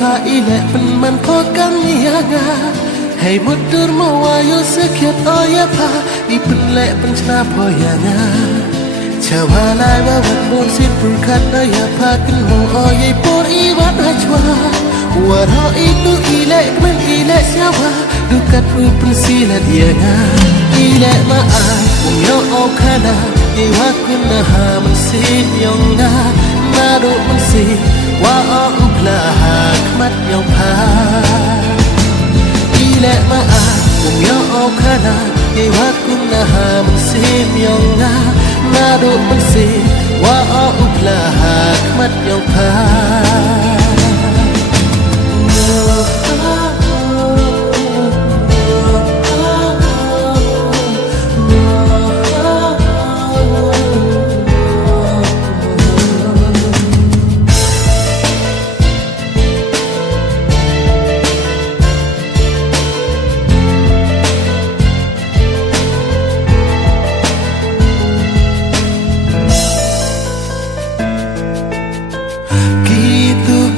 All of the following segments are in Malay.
pa ile penman pokan yanga Hey mudur mawayo sekiat oya pa Ipenlek pencana poyanga Cawalai wawat bon sipur kata ya pakin mo oye por iwan hajwa Waro itu ilek men ilek siawa Dukat upen silat yanga Ilek maaf umyo okana Iwa kunaha mensin yonga Nado mensin wa uklaha kmat yang pa Ilek maaf umyo okana Iwa kunaha mensin yonga Nado mensin wa uklaha kmat yang pa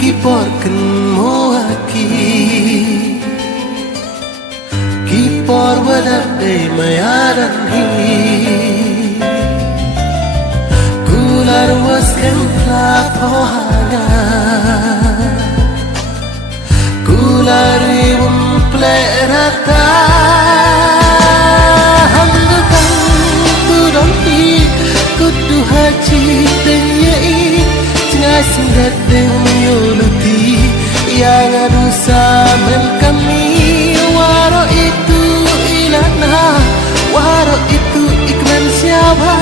Kiporkan moaki Kipor wadai mayaran hi Kular waskan plapohana Kular iwum plerata Handukan tudonti kudu haji tenyai Tengah singkat yuluti yang adu samen kami waro itu ilana waro itu iklan siapa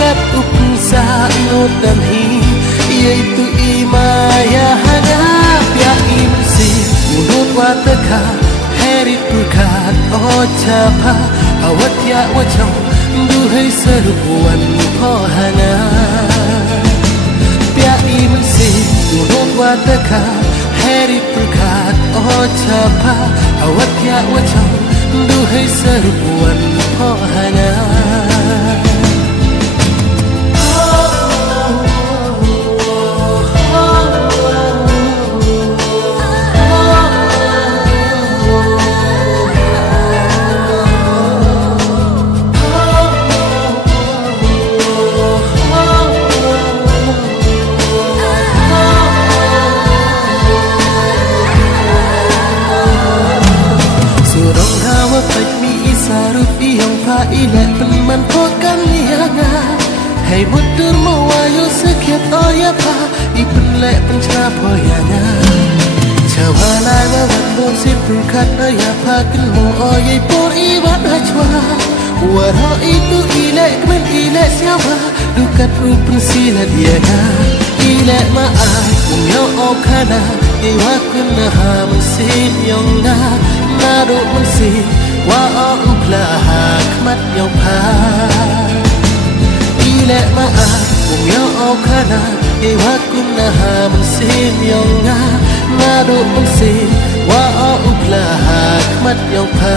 kat upun sa'nut dan hi yaitu imaya hanya ya imsi munut wataka herit bukat ocapa awat ya wajau duhai serupuan pohana Piai mensin urut wataka heri perkat ocapa awat ya wajau duhai serbuan pohana Ilek penman pokan yanga Hey mudur mawayo sekiat oya pa Ipenlek pencana poyanga Cawalai wawat bon sipur kata ya pakin mo oye por iwan hajwa Waro itu ilek men ilek siawa Dukat upen silat yanga Ilek maaf umyo okana Iwa kunaha mensin yonga Nado mensin wa uklaha kmat yang pa Ilek maaf umyo okana Iwa kunaha mensin yonga Nado mensin wa uklaha kmat yang pa